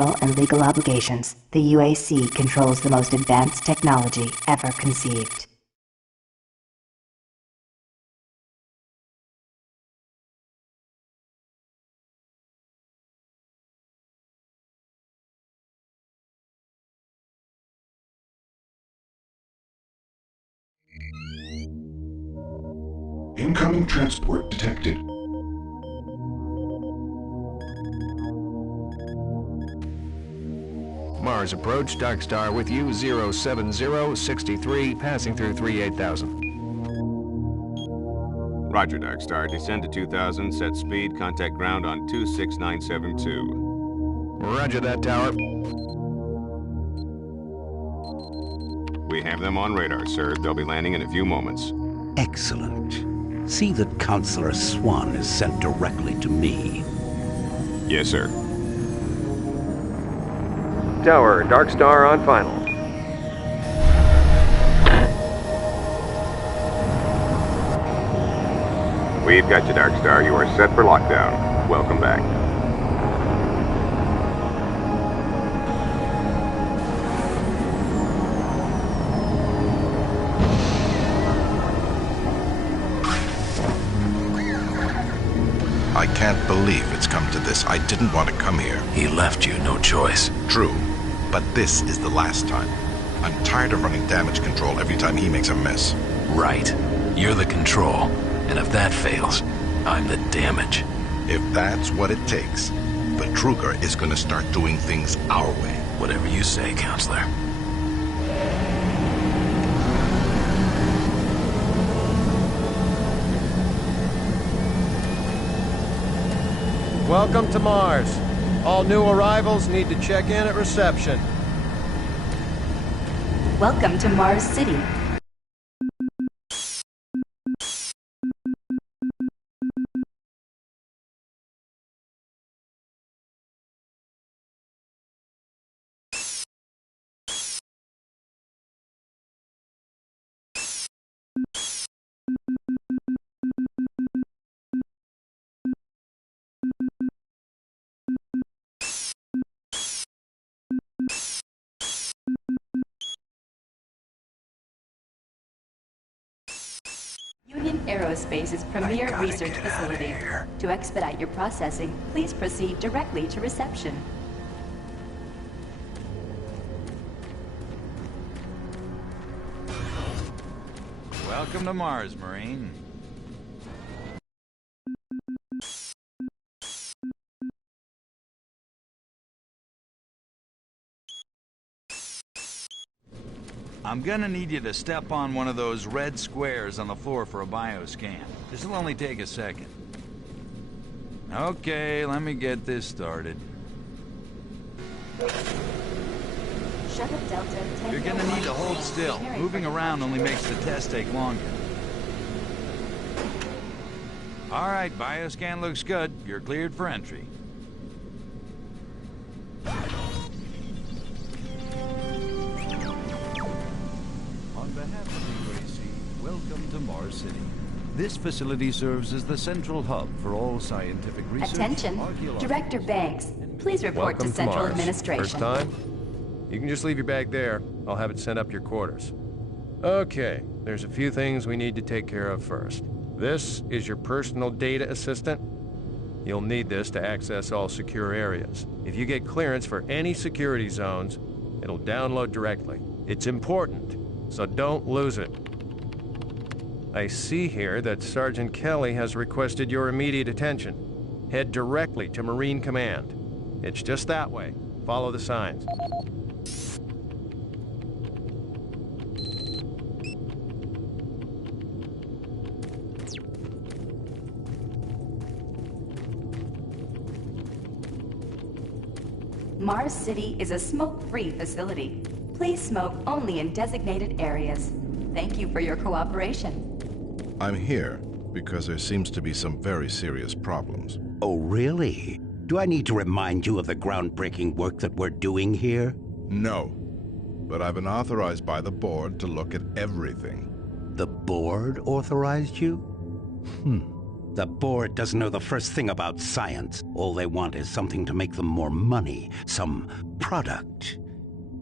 and legal obligations, the UAC controls the most advanced technology ever conceived. Incoming transport detected. Mars approach, Dark Star with you, 07063, passing through 38,000. Roger, Dark Star. Descend to 2000, set speed, contact ground on 26972. Roger that, Tower. We have them on radar, sir. They'll be landing in a few moments. Excellent. See that Counselor Swan is sent directly to me. Yes, sir. Tower, Dark Star on final. We've got you, Dark Star. You are set for lockdown. Welcome back. I can't believe it's come to this. I didn't want to come here. He left you no choice. True, but this is the last time. I'm tired of running damage control every time he makes a mess. Right. You're the control. And if that fails, I'm the damage. If that's what it takes, the Kruger is going to start doing things our way. Whatever you say, Counselor. Welcome to Mars. All new arrivals need to check in at reception. Welcome to Mars City. Union Aerospace's premier research facility. To expedite your processing, please proceed directly to reception. Welcome to Mars, Marine. I'm gonna need you to step on one of those red squares on the floor for a bioscan. This'll only take a second. Okay, let me get this started. Shuttle Delta 10. You're gonna need to hold still. Moving around only makes the test take longer. Alright, bioscan looks good. You're cleared for entry. On behalf of the UAC, welcome to Mars City. This facility serves as the central hub for all scientific research. Attention, Director Banks. Please report Welcome to Central Mars. Administration. First time? You can just leave your bag there. I'll have it sent up your quarters. Okay, there's a few things we need to take care of first. This is your personal data assistant. You'll need this to access all secure areas. If you get clearance for any security zones, it'll download directly. It's important, so don't lose it. I see here that Sergeant Kelly has requested your immediate attention. Head directly to Marine Command. It's just that way. Follow the signs. Mars City is a smoke-free facility. Please smoke only in designated areas. Thank you for your cooperation. I'm here because there seems to be some very serious problems. Oh, really? Do I need to remind you of the groundbreaking work that we're doing here? No, but I've been authorized by the board to look at everything. The board authorized you? The board doesn't know the first thing about science. All they want is something to make them more money, some product.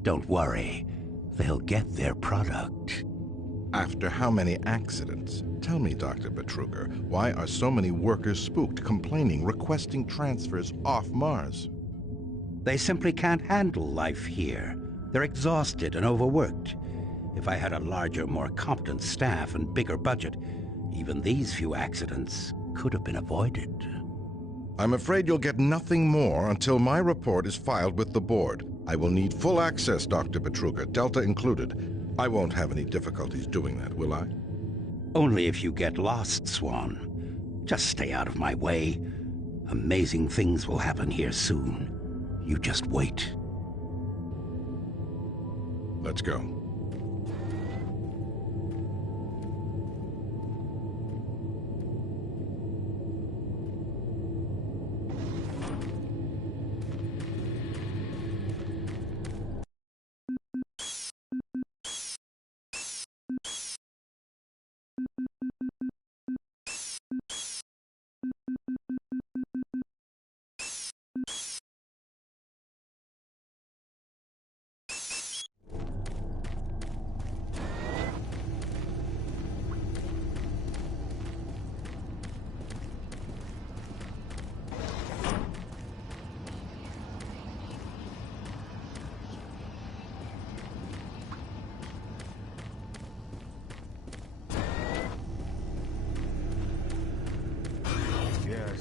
Don't worry, they'll get their product. After how many accidents? Tell me, Dr. Betruger, why are so many workers spooked, complaining, requesting transfers off Mars? They simply can't handle life here. They're exhausted and overworked. If I had a larger, more competent staff and bigger budget, even these few accidents could have been avoided. I'm afraid you'll get nothing more until my report is filed with the board. I will need full access, Dr. Betruger, Delta included. I won't have any difficulties doing that, will I? Only if you get lost, Swan. Just stay out of my way. Amazing things will happen here soon. You just wait. Let's go.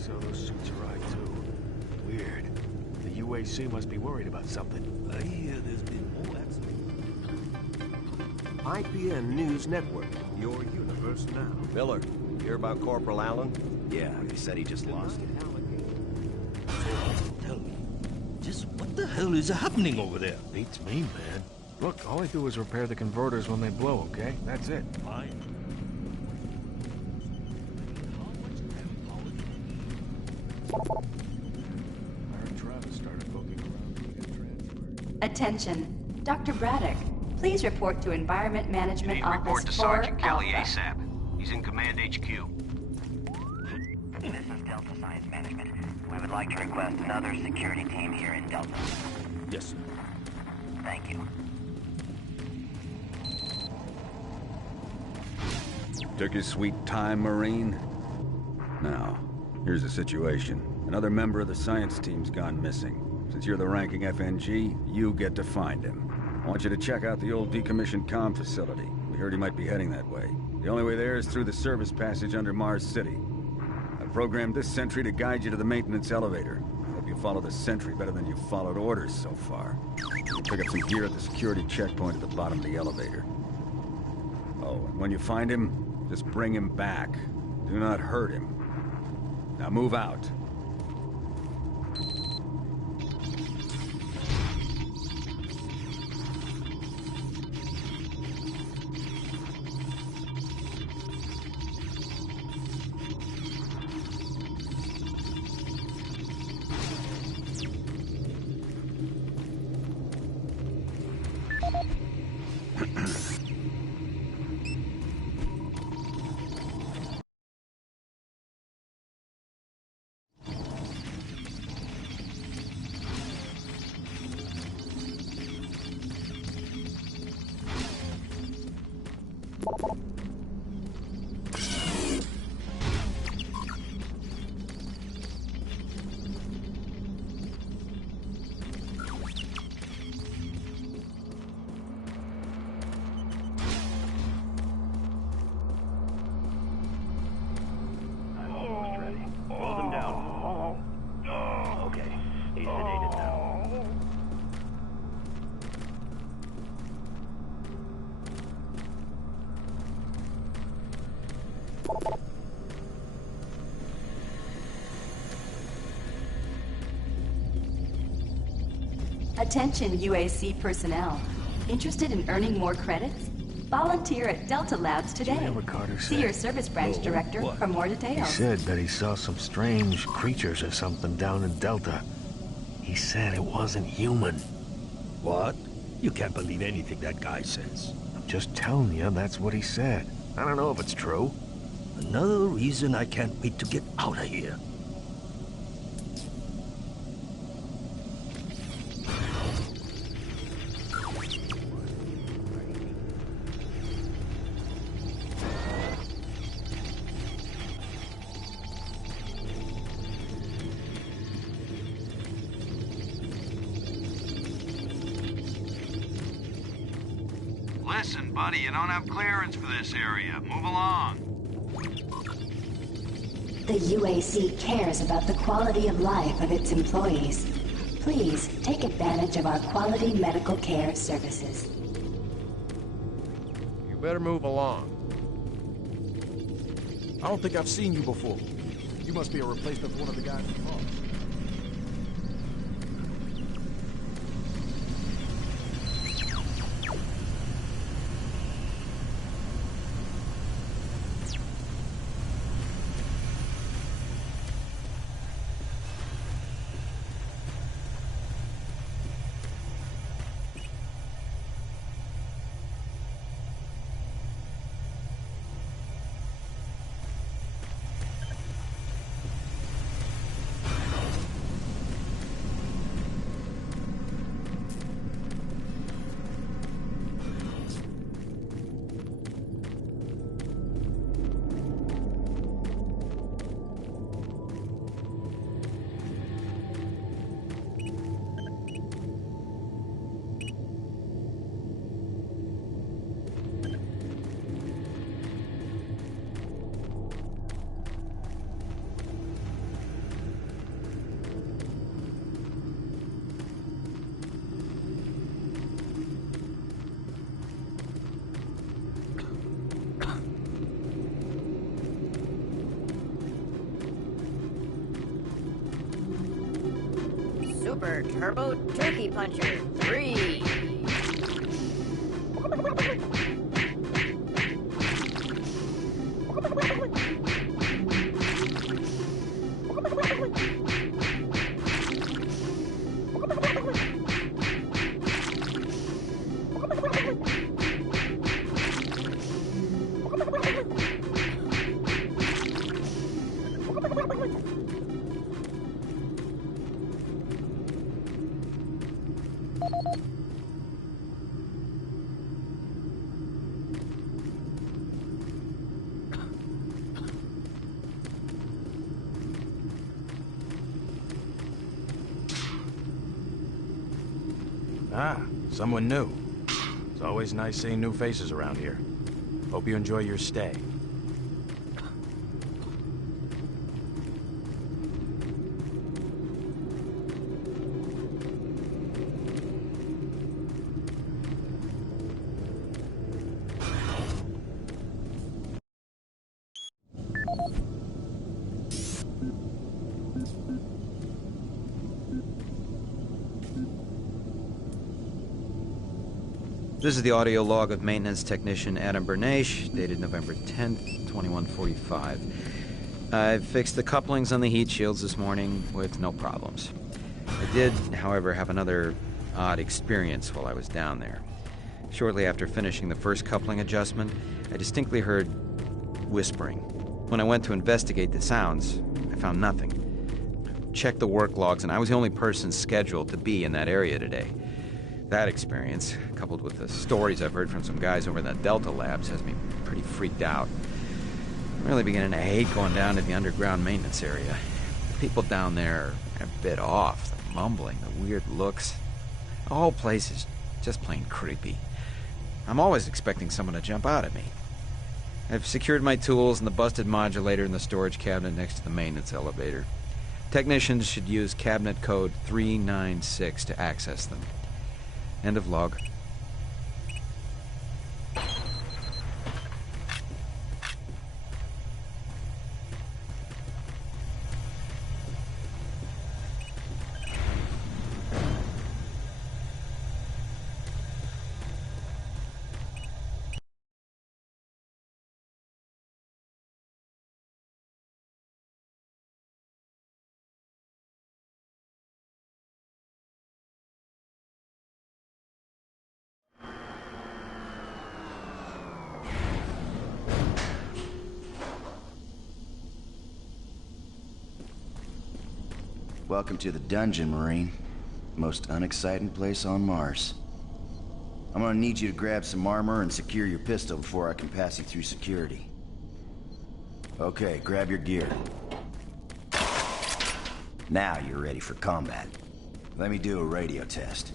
So those suits arrived too. Weird. The UAC must be worried about something. I hear there's been more accidents. IPN News Network, your universe now. Miller, you hear about Corporal Allen? Yeah, he said he just lost it. Tell me, just what the hell is happening over there? Beats me, man. Look, all I do is repair the converters when they blow, okay? That's it. Fine. Attention. Dr. Braddock, please report to Environment Management Office report to 4 Sergeant Kelly Alpha. ASAP. He's in Command HQ. This is Delta Science Management. We would like to request another security team here in Delta. Yes, sir. Thank you. Took your sweet time, Marine? Now, here's the situation. Another member of the science team's gone missing. Since you're the ranking FNG, you get to find him. I want you to check out the old decommissioned comm facility. We heard he might be heading that way. The only way there is through the service passage under Mars City. I programmed this sentry to guide you to the maintenance elevator. I hope you follow the sentry better than you've followed orders so far. Pick up some gear at the security checkpoint at the bottom of the elevator. Oh, and when you find him, just bring him back. Do not hurt him. Now move out. Attention UAC personnel. Interested in earning more credits? Volunteer at Delta Labs today. Did you hear what Carter said? See your service branch director for more He details. said that he saw some strange creatures or something down in Delta. He said it wasn't human. What? You can't believe anything that guy says. I'm just telling you, that's what he said. I don't know if it's true. Another reason I can't wait to get out of here. Listen, buddy, you don't have clearance for this area. Move along. The UAC cares about the quality of life of its employees. Please take advantage of our quality medical care services. You better move along. I don't think I've seen you before. You must be a replacement for one of the guys from Mars. Super Turbo Turkey Puncher 3. Ah, someone new. It's always nice seeing new faces around here. Hope you enjoy your stay. This is the audio log of maintenance technician Adam Bernache, dated November 10th, 2145. I've fixed the couplings on the heat shields this morning with no problems. I did, however, have another odd experience while I was down there. Shortly after finishing the first coupling adjustment, I distinctly heard whispering. When I went to investigate the sounds, I found nothing. Checked the work logs, and I was the only person scheduled to be in that area today. That experience, coupled with the stories I've heard from some guys over in the Delta labs, has me pretty freaked out. I'm really beginning to hate going down to the underground maintenance area. The people down there are a bit off. The mumbling, the weird looks. The whole place is just plain creepy. I'm always expecting someone to jump out at me. I've secured my tools and the busted modulator in the storage cabinet next to the maintenance elevator. Technicians should use cabinet code 396 to access them. End of log. Welcome to the dungeon, Marine. Most unexciting place on Mars. I'm gonna need you to grab some armor and secure your pistol before I can pass you through security. Okay, grab your gear. Now you're ready for combat. Let me do a radio test.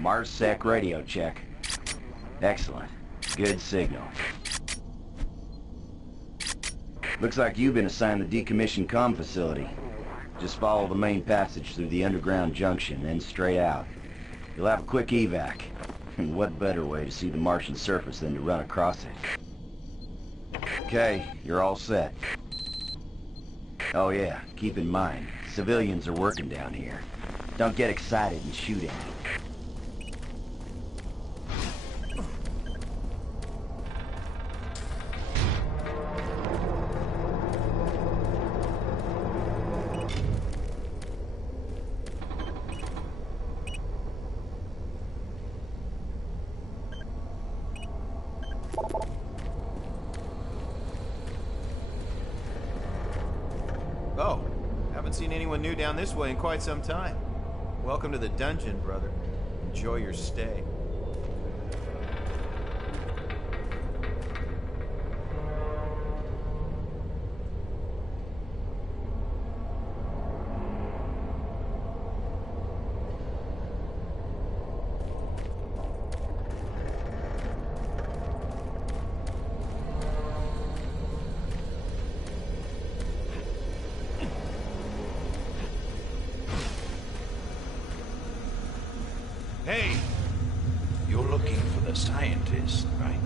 MarsSec radio check. Excellent. Good signal. Looks like you've been assigned the decommissioned comm facility. Just follow the main passage through the underground junction, then straight out. You'll have a quick evac. And what better way to see the Martian surface than to run across it? Okay, you're all set. Oh yeah, keep in mind, civilians are working down here. Don't get excited and shoot any. Oh, haven't seen anyone new down this way in quite some time. Welcome to the dungeon, brother. Enjoy your stay. Hey! You're looking for the scientist, right?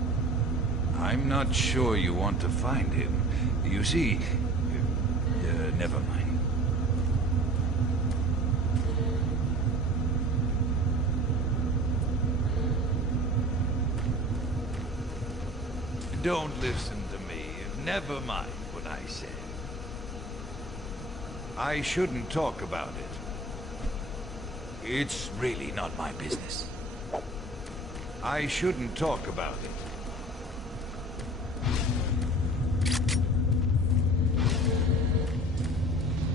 I'm not sure you want to find him. You see... never mind. Don't listen to me. Never mind what I said. I shouldn't talk about it. It's really not my business. I shouldn't talk about it.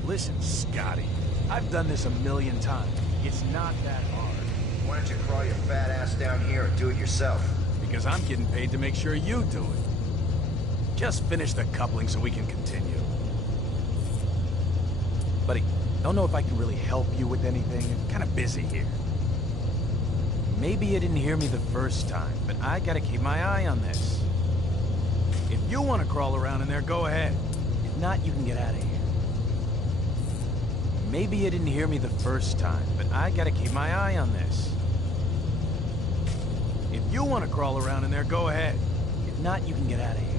Listen, Scotty. I've done this a million times. It's not that hard. Why don't you crawl your fat ass down here and do it yourself? Because I'm getting paid to make sure you do it. Just finish the coupling so we can continue. Buddy, don't know if I can really help you with anything. I'm kind of busy here. Maybe you didn't hear me the first time, but I gotta keep my eye on this. If you want to crawl around in there, go ahead. If not, you can get out of here. Maybe you didn't hear me the first time, but I gotta keep my eye on this. If you want to crawl around in there, go ahead. If not, you can get out of here.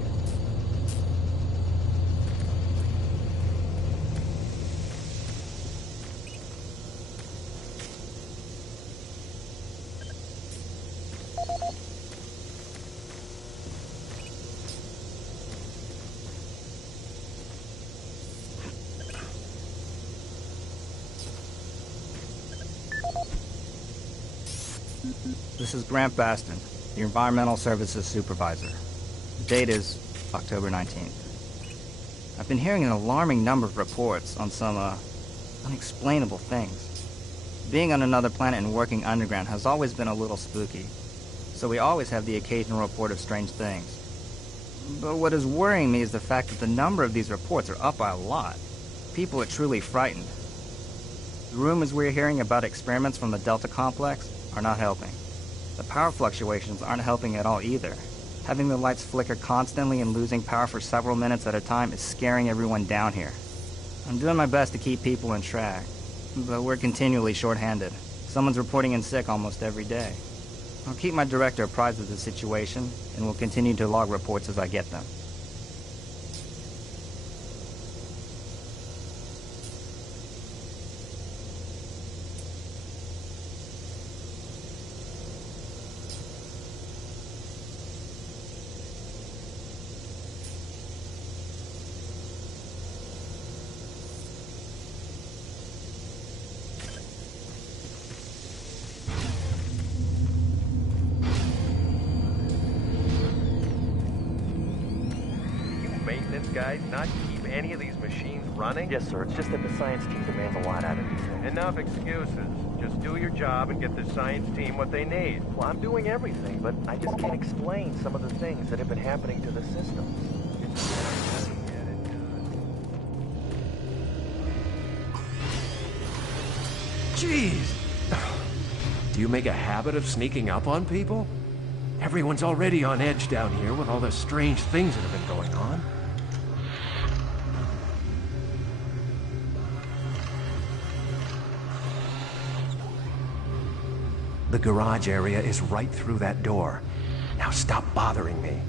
This is Grant Baston, the Environmental Services Supervisor. The date is October 19th. I've been hearing an alarming number of reports on some, unexplainable things. Being on another planet and working underground has always been a little spooky, so we always have the occasional report of strange things. But what is worrying me is the fact that the number of these reports are up by a lot. People are truly frightened. The rumors we're hearing about experiments from the Delta Complex are not helping. The power fluctuations aren't helping at all either. Having the lights flicker constantly and losing power for several minutes at a time is scaring everyone down here. I'm doing my best to keep people in track, but we're continually short-handed. Someone's reporting in sick almost every day. I'll keep my director apprised of the situation, and will continue to log reports as I get them. Guys not keeping any of these machines running? Yes, sir. It's just that the science team demands a lot out of these things. Enough excuses. Just do your job and get the science team what they need. Well, I'm doing everything, but I just can't explain some of the things that have been happening to the systems. Jeez! Do you make a habit of sneaking up on people? Everyone's already on edge down here with all the strange things that have been going on. The garage area is right through that door. Now stop bothering me.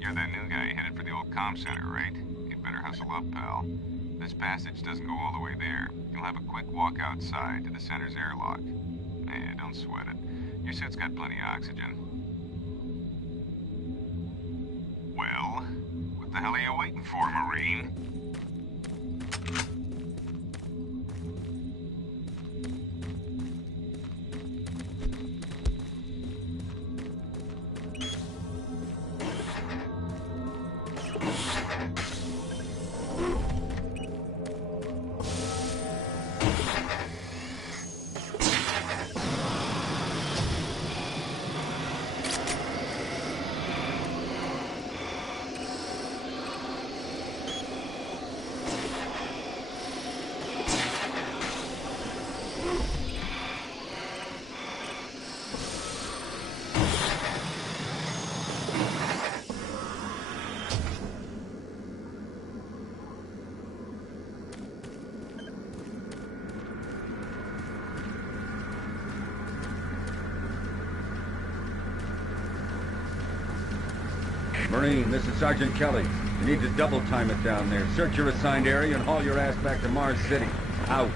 You're that new guy headed for the old comm center, right? You'd better hustle up, pal. This passage doesn't go all the way there. You'll have a quick walk outside to the center's airlock. Don't sweat it. Your suit's got plenty of oxygen. Well, what the hell are you waiting for, Marine? Marine, this is Sergeant Kelly. You need to double time it down there. Search your assigned area and haul your ass back to Mars City. Out.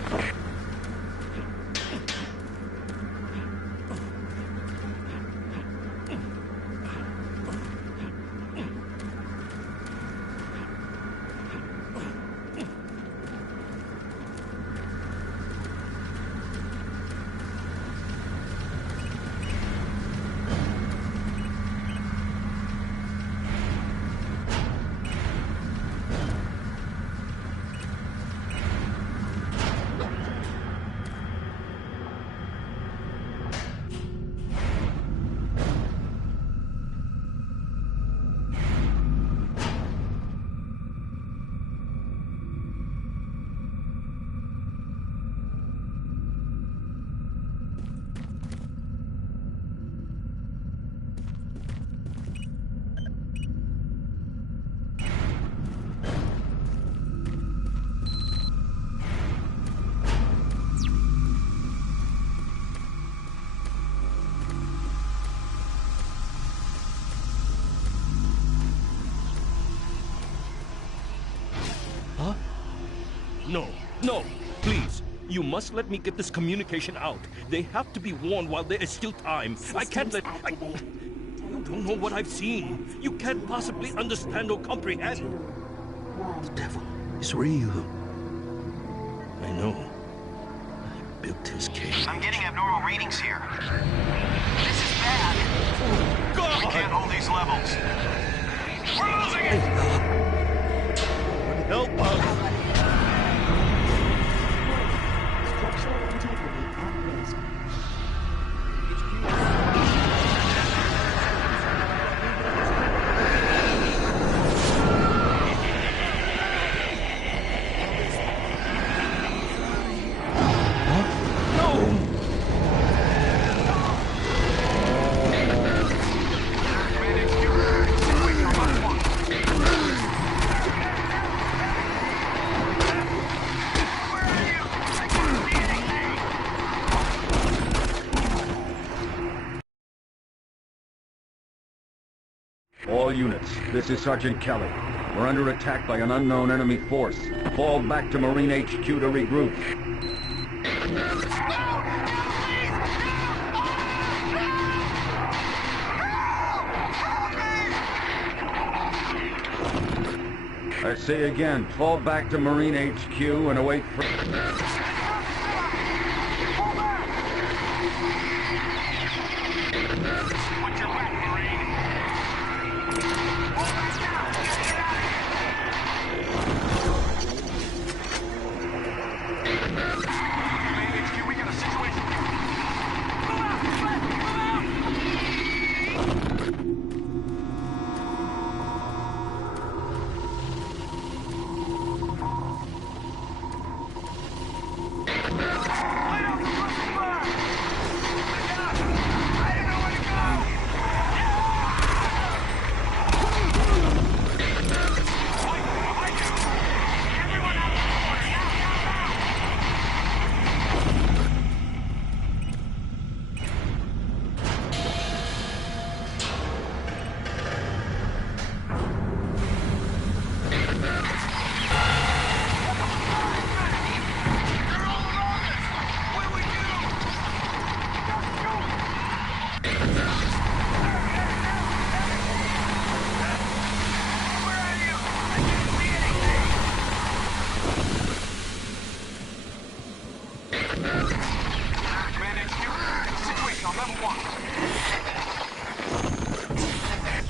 No, please. You must let me get this communication out. They have to be warned while there is still time. I can't let... You don't know what I've seen. You can't possibly understand or comprehend. The devil is real. I know. I built his cave. I'm getting abnormal readings here. This is bad. Oh, God! We can't hold these levels. We're losing it! Help us! All units, this is Sergeant Kelly. We're under attack by an unknown enemy force. Fall back to Marine HQ to regroup. I say again, fall back to Marine HQ and await for...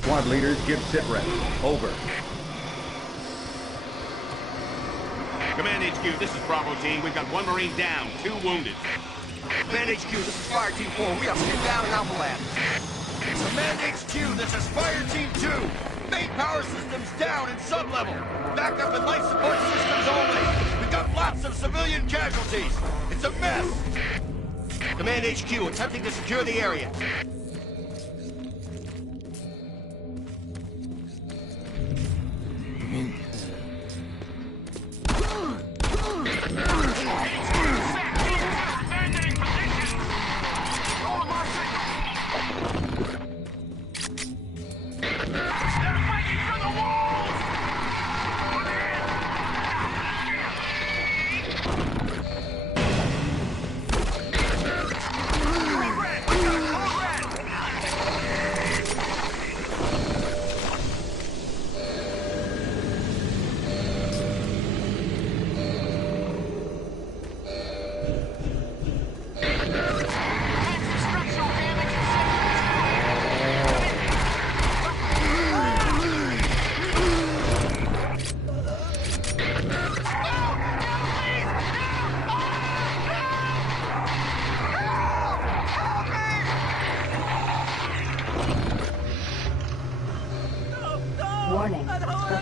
Squad leaders, give sit rep. Over. Command HQ, this is Bravo Team. We've got 1 Marine down, 2 wounded. Command HQ, this is Fire Team 4. We have 2 down in Alpha Lab. Command HQ, this is Fire Team 2. Main power systems down in sub-level. Backup and life support systems only. We've got lots of civilian casualties. It's a mess. Command HQ, attempting to secure the area.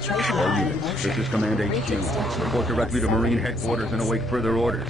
All units, this is Command HQ. Report directly to Marine Headquarters and await further orders.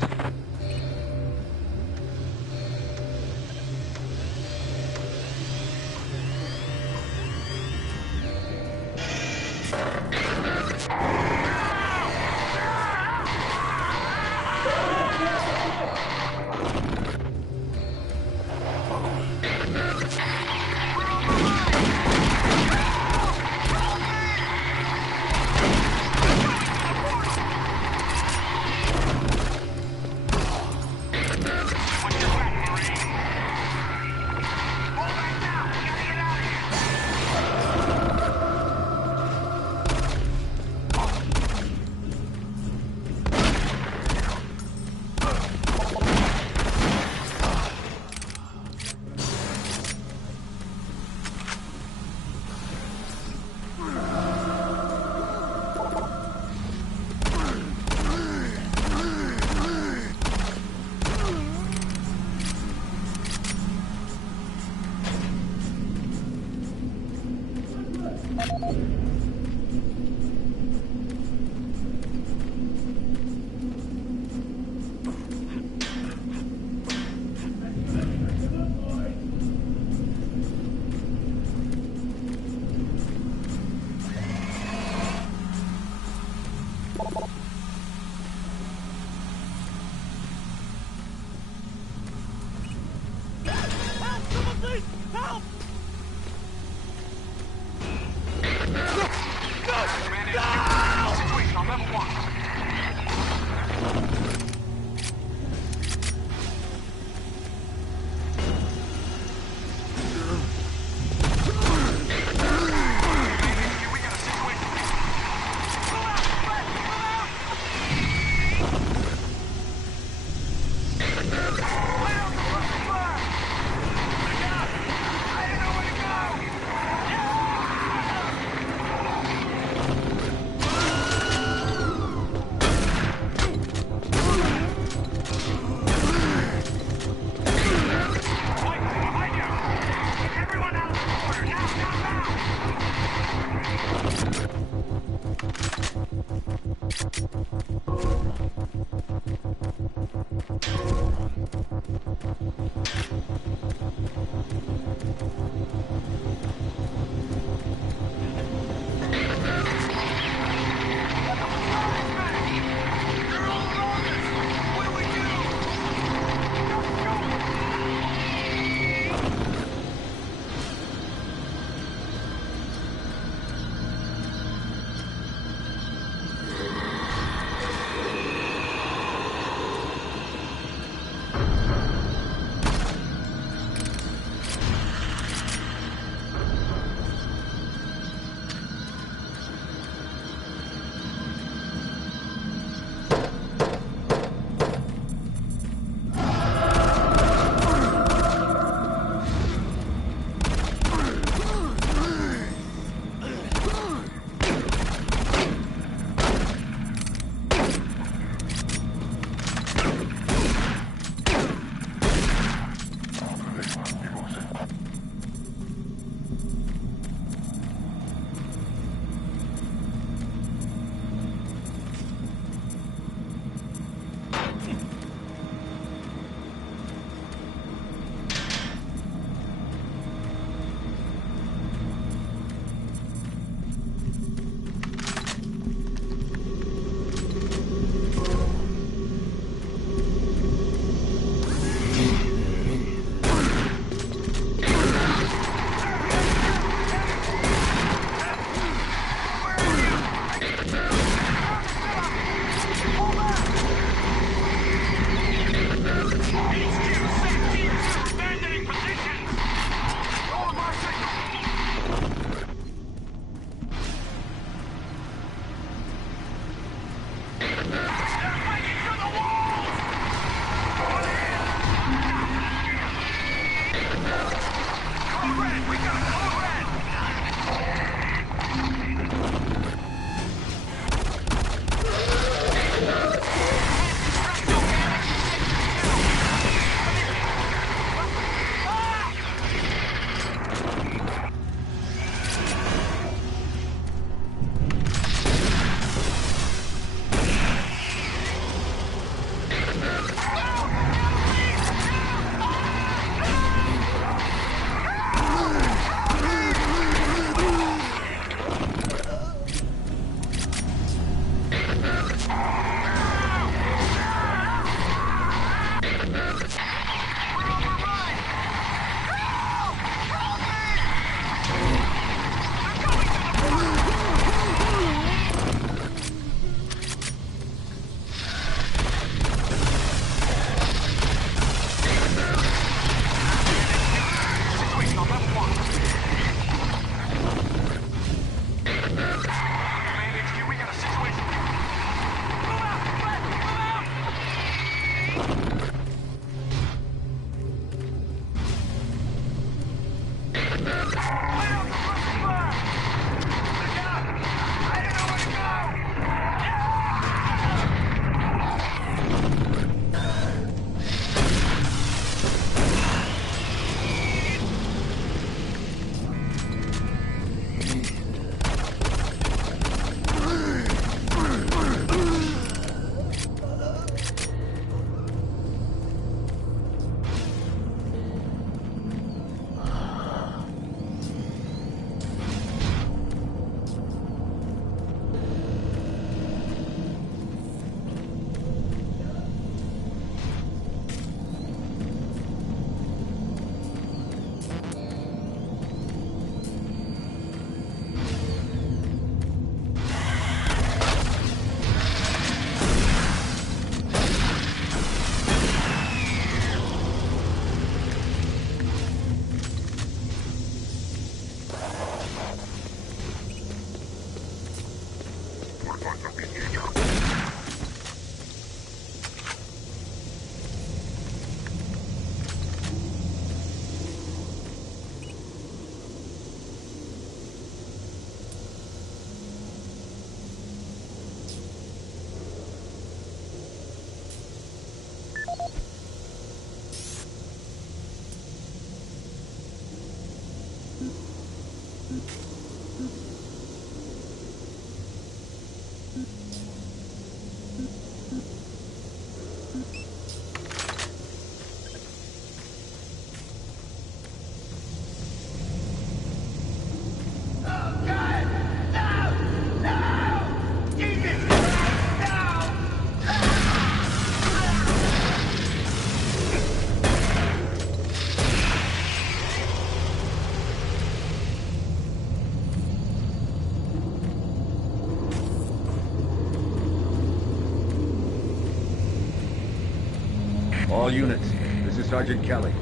All units, this is Sergeant Kelly.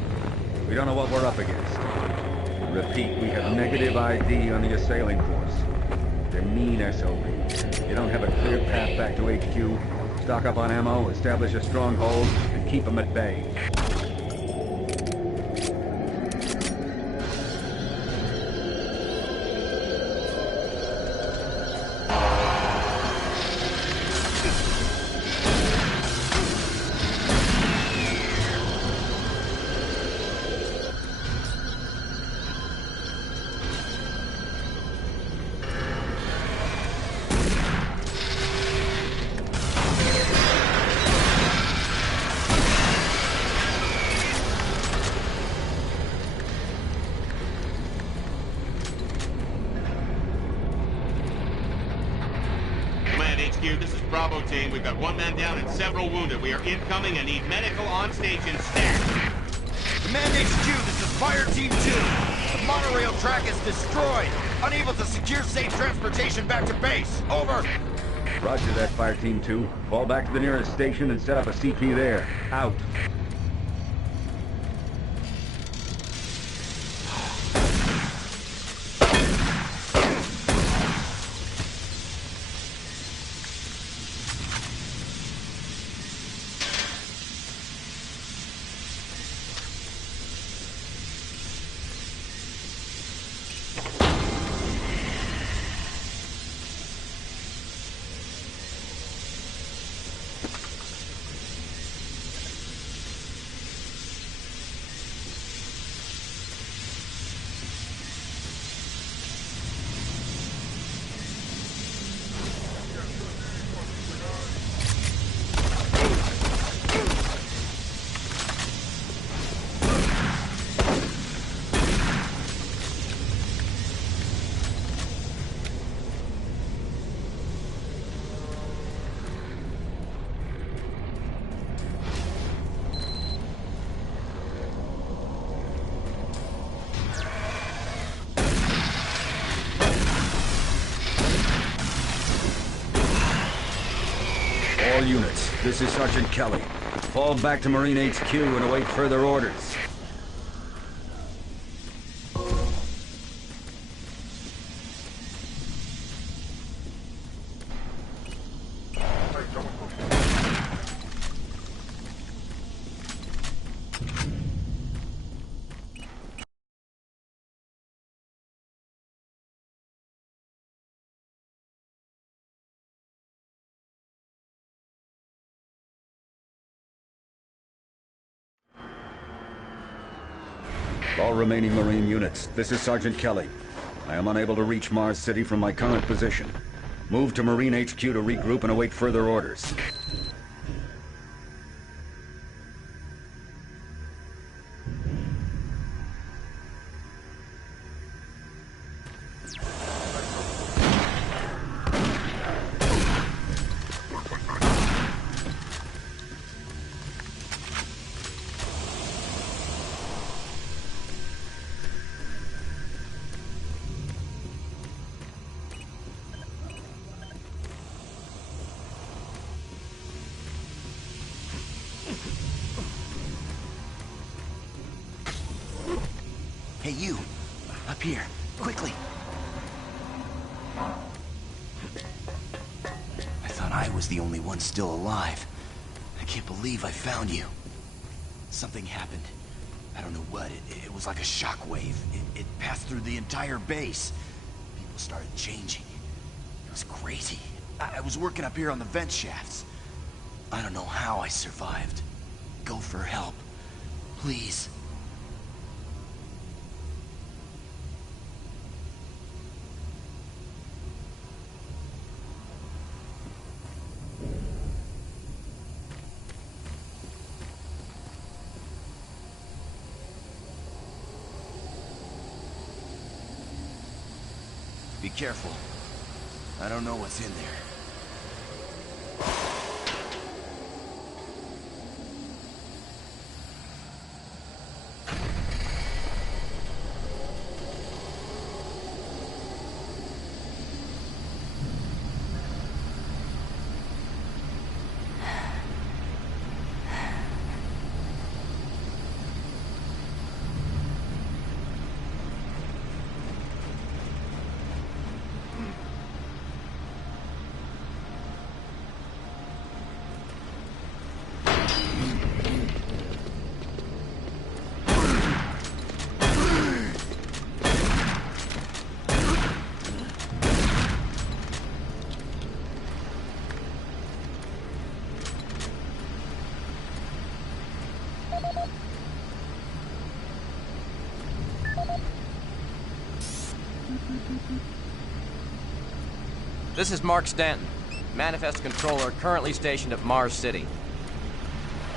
We don't know what we're up against. Repeat, we have negative ID on the assailing force. They're mean SOBs. You don't have a clear path back to HQ. Stock up on ammo, establish a stronghold, and keep them at bay. This is Bravo team. We've got one man down and several wounded. We are incoming and need medical on station stat. Command HQ, this is Fire Team 2. The monorail track is destroyed. Unable to secure safe transportation back to base. Over. Roger that, Fire Team 2. Fall back to the nearest station and set up a CP there. Out. All units, this is Sergeant Kelly. Fall back to Marine HQ and await further orders. All remaining Marine units, this is Sergeant Kelly. I am unable to reach Mars City from my current position. Move to Marine HQ to regroup and await further orders. Hey, you! Up here, quickly! I thought I was the only one still alive. I can't believe I found you. Something happened. I don't know what. It was like a shockwave. It passed through the entire base. People started changing. It was crazy. I was working up here on the vent shafts. I don't know how I survived. Go for help. Please. Be careful. I don't know what's in there. This is Mark Stanton, Manifest Controller currently stationed at Mars City.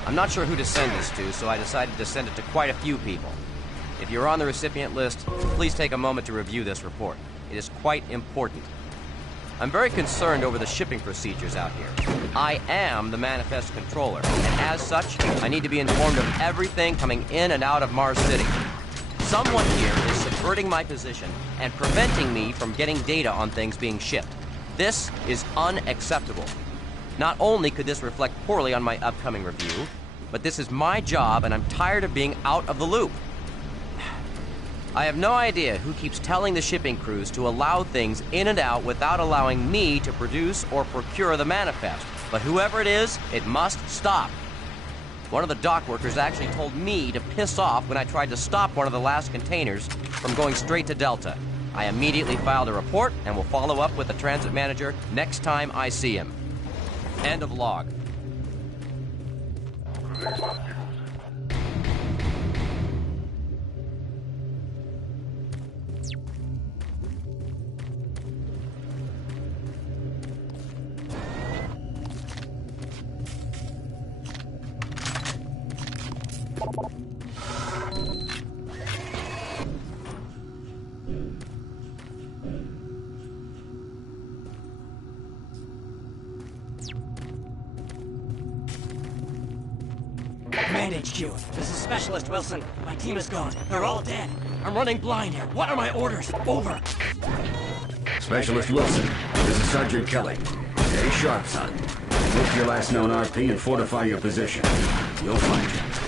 I'm not sure who to send this to, so I decided to send it to quite a few people. If you're on the recipient list, please take a moment to review this report. It is quite important. I'm very concerned over the shipping procedures out here. I am the Manifest Controller, and as such, I need to be informed of everything coming in and out of Mars City. Someone here is subverting my position and preventing me from getting data on things being shipped. This is unacceptable. Not only could this reflect poorly on my upcoming review, but this is my job and I'm tired of being out of the loop. I have no idea who keeps telling the shipping crews to allow things in and out without allowing me to produce or procure the manifest, but whoever it is, it must stop. One of the dock workers actually told me to piss off when I tried to stop one of the last containers from going straight to Delta. I immediately filed a report and will follow up with the transit manager next time I see him. End of log. Command HQ, this is Specialist Wilson. My team is gone. They're all dead. I'm running blind here. What are my orders? Over. Specialist Wilson, this is Sergeant Kelly. Stay sharp, son. Look your last known RP and fortify your position. You'll find him.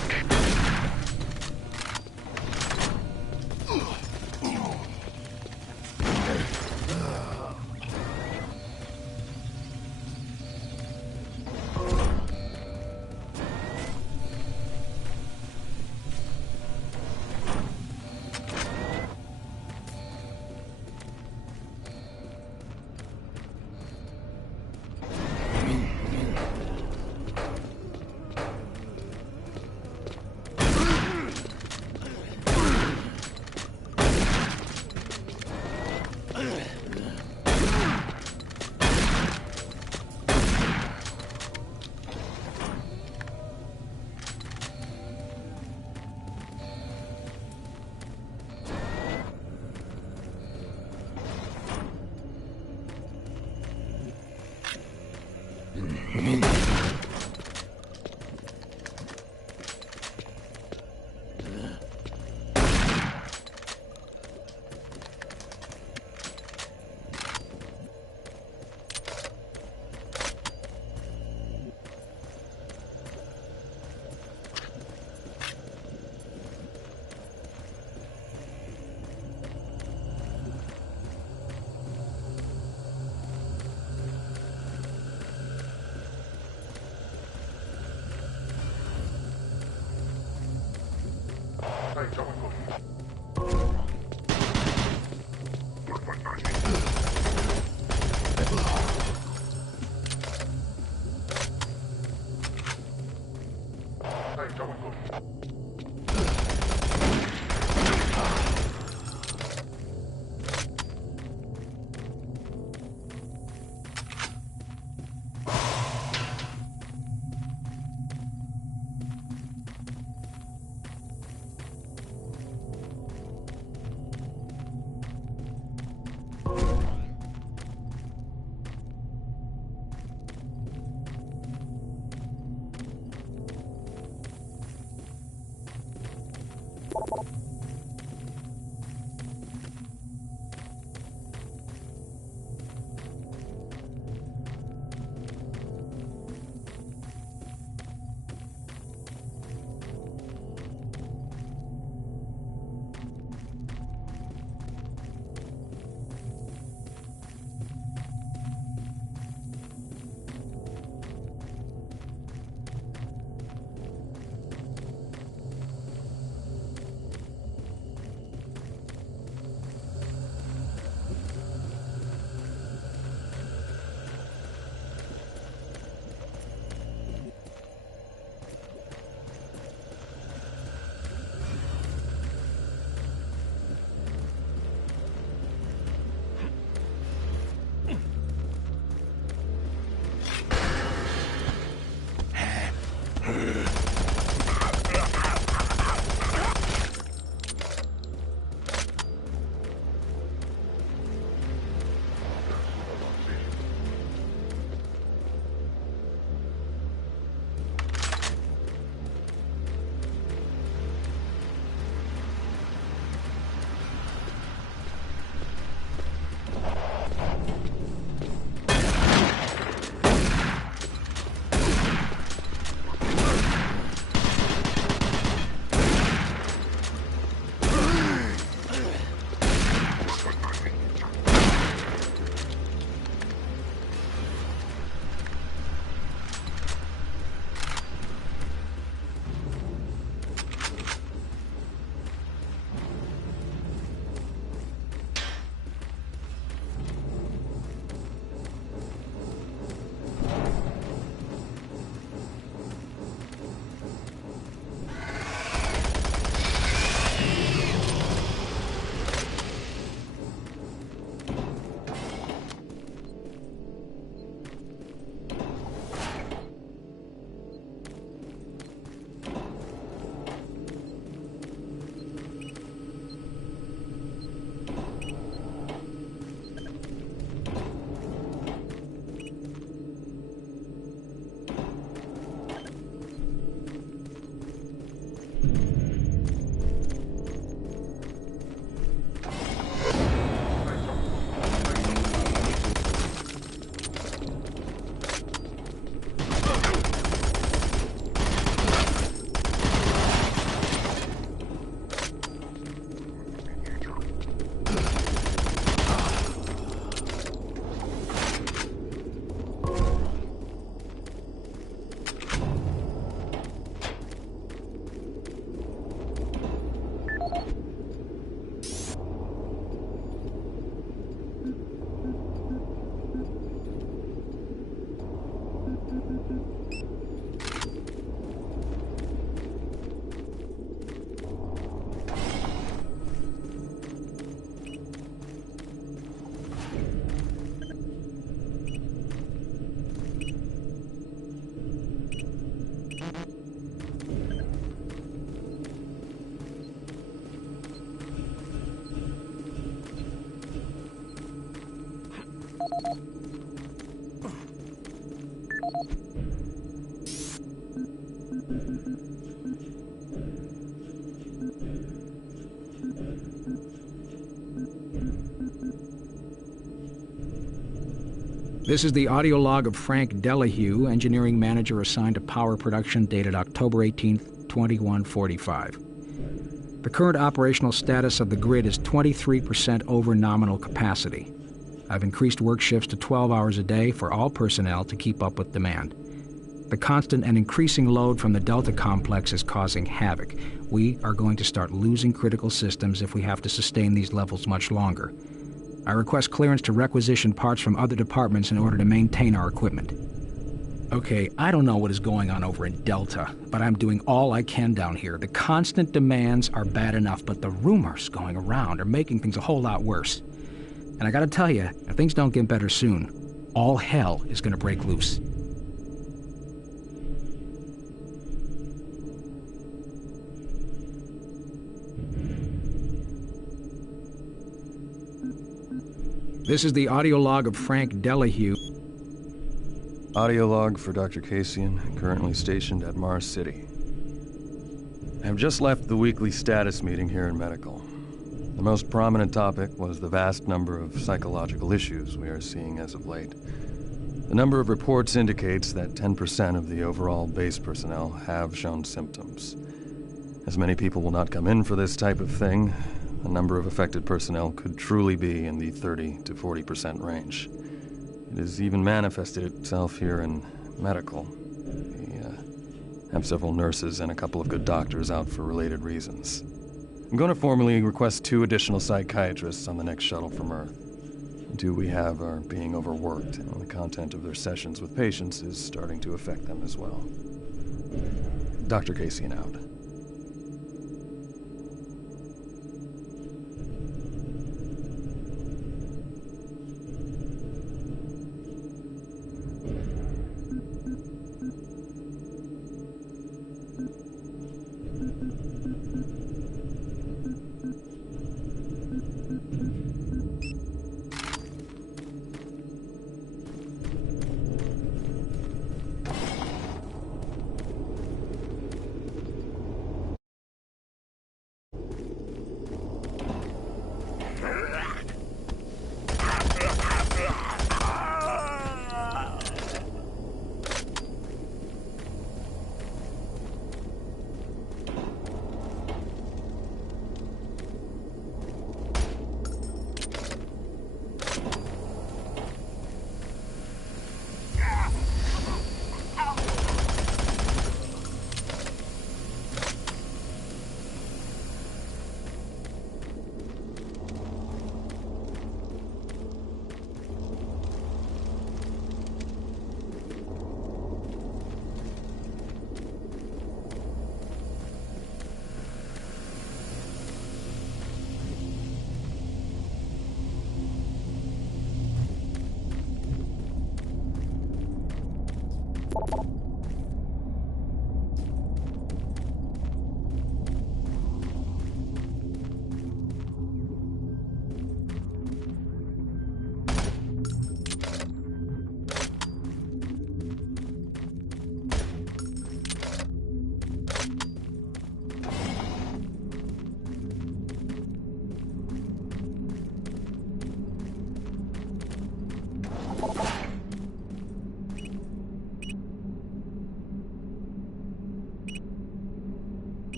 This is the audio log of Frank Delahue, engineering manager assigned to power production, dated October 18th, 2145. The current operational status of the grid is 23% over nominal capacity. I've increased work shifts to 12 hours a day for all personnel to keep up with demand. The constant and increasing load from the Delta complex is causing havoc. We are going to start losing critical systems if we have to sustain these levels much longer. I request clearance to requisition parts from other departments in order to maintain our equipment. Okay, I don't know what is going on over in Delta, but I'm doing all I can down here. The constant demands are bad enough, but the rumors going around are making things a whole lot worse. And I gotta tell you, if things don't get better soon, all hell is gonna break loose. This is the audio log of Frank Delahue. Audio log for Dr. Kasian, currently stationed at Mars City. I have just left the weekly status meeting here in Medical. The most prominent topic was the vast number of psychological issues we are seeing as of late. The number of reports indicates that 10% of the overall base personnel have shown symptoms. As many people will not come in for this type of thing, the number of affected personnel could truly be in the 30 to 40% range. It has even manifested itself here in Medical. We have several nurses and a couple of good doctors out for related reasons. I'm going to formally request 2 additional psychiatrists on the next shuttle from Earth. The 2 we have are being overworked, and the content of their sessions with patients is starting to affect them as well. Dr. Kasian out.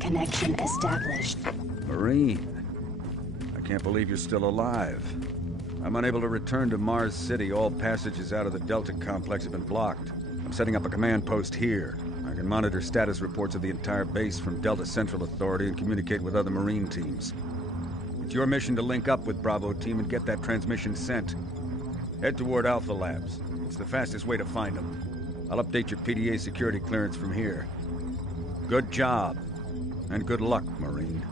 Connection established. Marine, I can't believe you're still alive. I'm unable to return to Mars City. All passages out of the Delta complex have been blocked. I'm setting up a command post here. I can monitor status reports of the entire base from Delta Central Authority and communicate with other Marine teams. It's your mission to link up with Bravo Team and get that transmission sent. Head toward Alpha Labs. It's the fastest way to find them. I'll update your PDA security clearance from here. Good job. And good luck, Marine.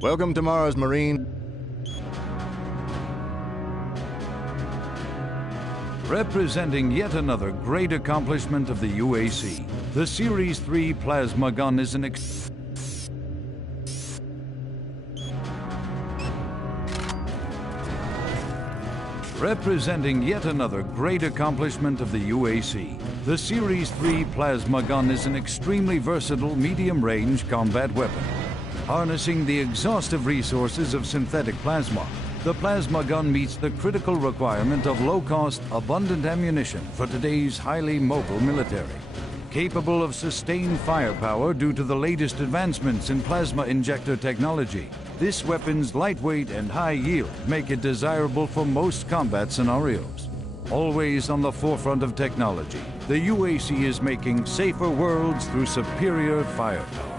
Welcome to Mars, Marine. Representing yet another great accomplishment of the UAC, the Series 3 plasma gun is an Representing yet another great accomplishment of the UAC, the Series 3 plasma gun is an extremely versatile medium-range combat weapon. Harnessing the exhaustive resources of synthetic plasma, the plasma gun meets the critical requirement of low-cost, abundant ammunition for today's highly mobile military. Capable of sustained firepower due to the latest advancements in plasma injector technology, this weapon's lightweight and high yield make it desirable for most combat scenarios. Always on the forefront of technology, the UAC is making safer worlds through superior firepower.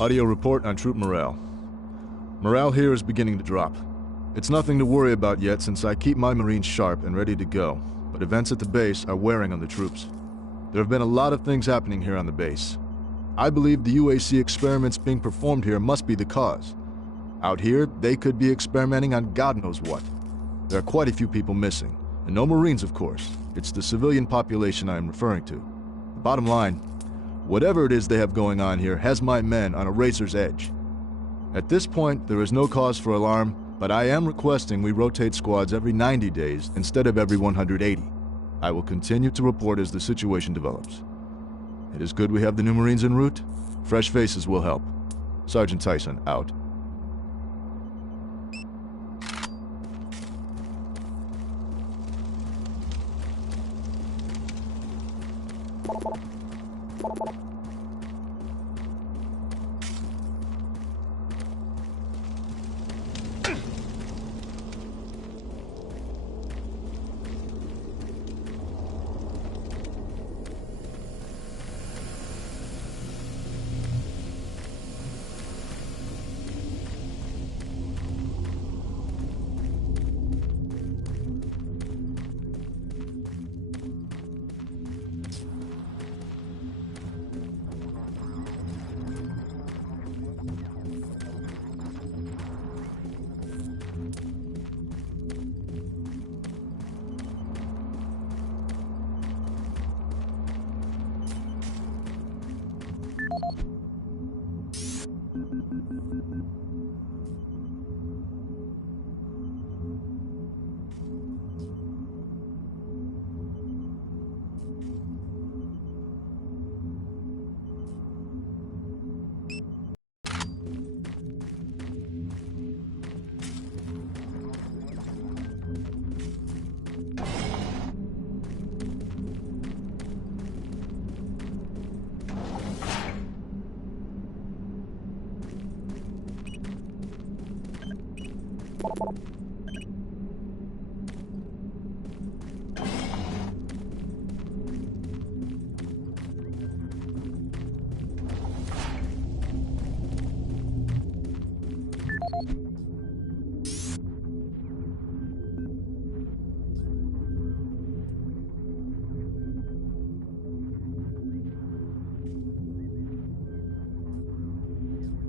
Audio report on troop morale. Morale here is beginning to drop. It's nothing to worry about yet since I keep my Marines sharp and ready to go, but events at the base are wearing on the troops. There have been a lot of things happening here on the base. I believe the UAC experiments being performed here must be the cause. Out here, they could be experimenting on God knows what. There are quite a few people missing, and no Marines, of course. It's the civilian population I am referring to. The bottom line, whatever it is they have going on here has my men on a razor's edge. At this point, there is no cause for alarm, but I am requesting we rotate squads every 90 days instead of every 180. I will continue to report as the situation develops. It is good we have the new Marines en route. Fresh faces will help. Sergeant Tyson, out.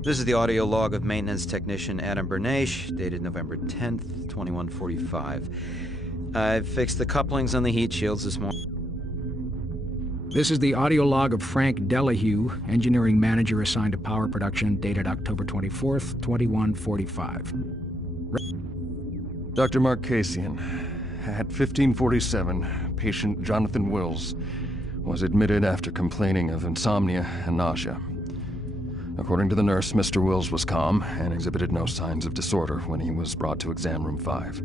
This is the audio log of maintenance technician Adam Bernache, dated November 10th, 2145. I've fixed the couplings on the heat shields this morning. This is the audio log of Frank Delahue, engineering manager assigned to power production, dated October 24th, 2145. Dr. Mark Kasian, at 1547, patient Jonathan Wills was admitted after complaining of insomnia and nausea. According to the nurse, Mr. Wills was calm and exhibited no signs of disorder when he was brought to exam room 5.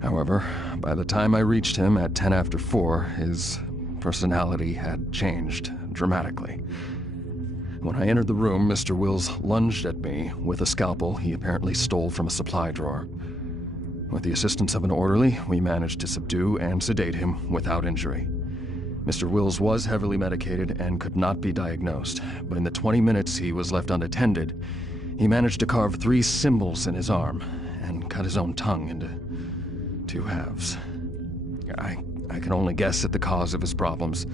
However, by the time I reached him at 10 after 4, his personality had changed dramatically. When I entered the room, Mr. Wills lunged at me with a scalpel he apparently stole from a supply drawer. With the assistance of an orderly, we managed to subdue and sedate him without injury. Mr. Wills was heavily medicated and could not be diagnosed, but in the 20 minutes he was left unattended, he managed to carve 3 symbols in his arm and cut his own tongue into 2 halves. I can only guess at the cause of his problems.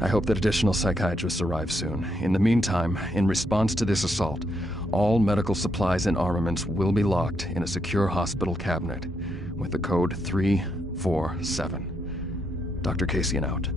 I hope that additional psychiatrists arrive soon. In the meantime, in response to this assault, all medical supplies and armaments will be locked in a secure hospital cabinet with the code 347. Dr. Kasian out.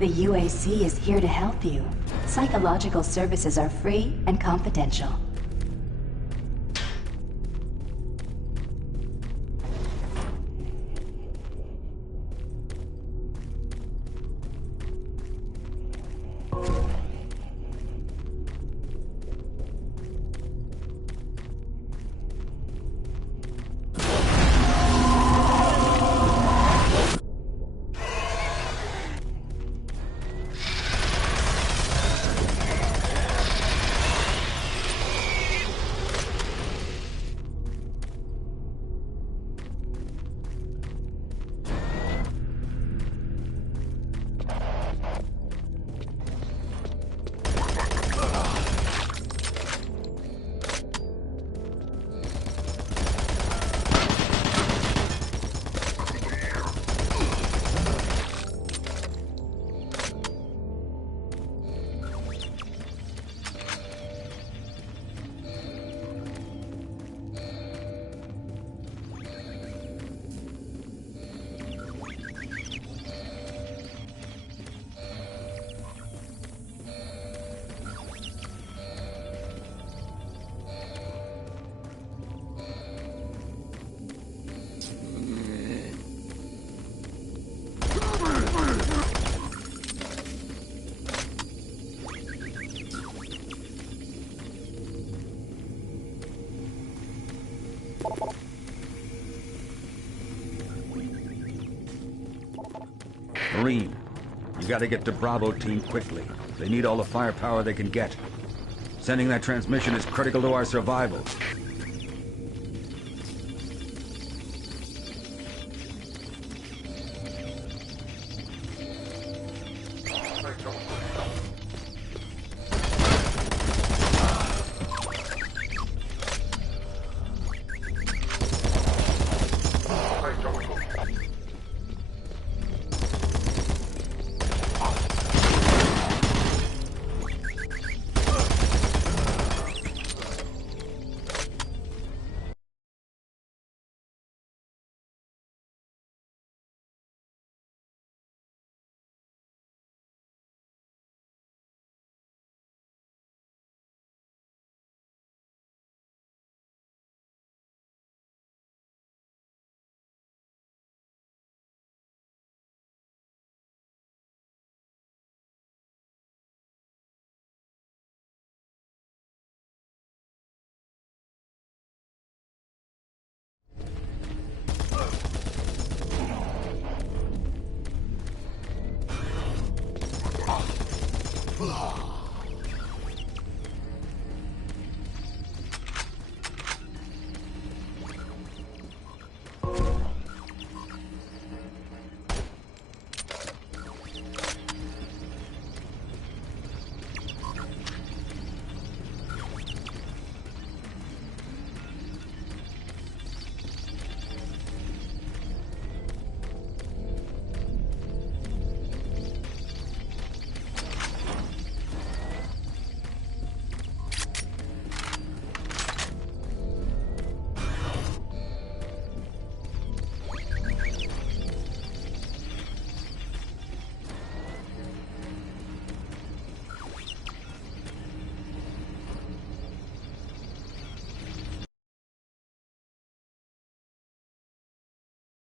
The UAC is here to help you. Psychological services are free and confidential. Marine, you gotta get to Bravo team quickly. They need all the firepower they can get. Sending that transmission is critical to our survival. Ugh.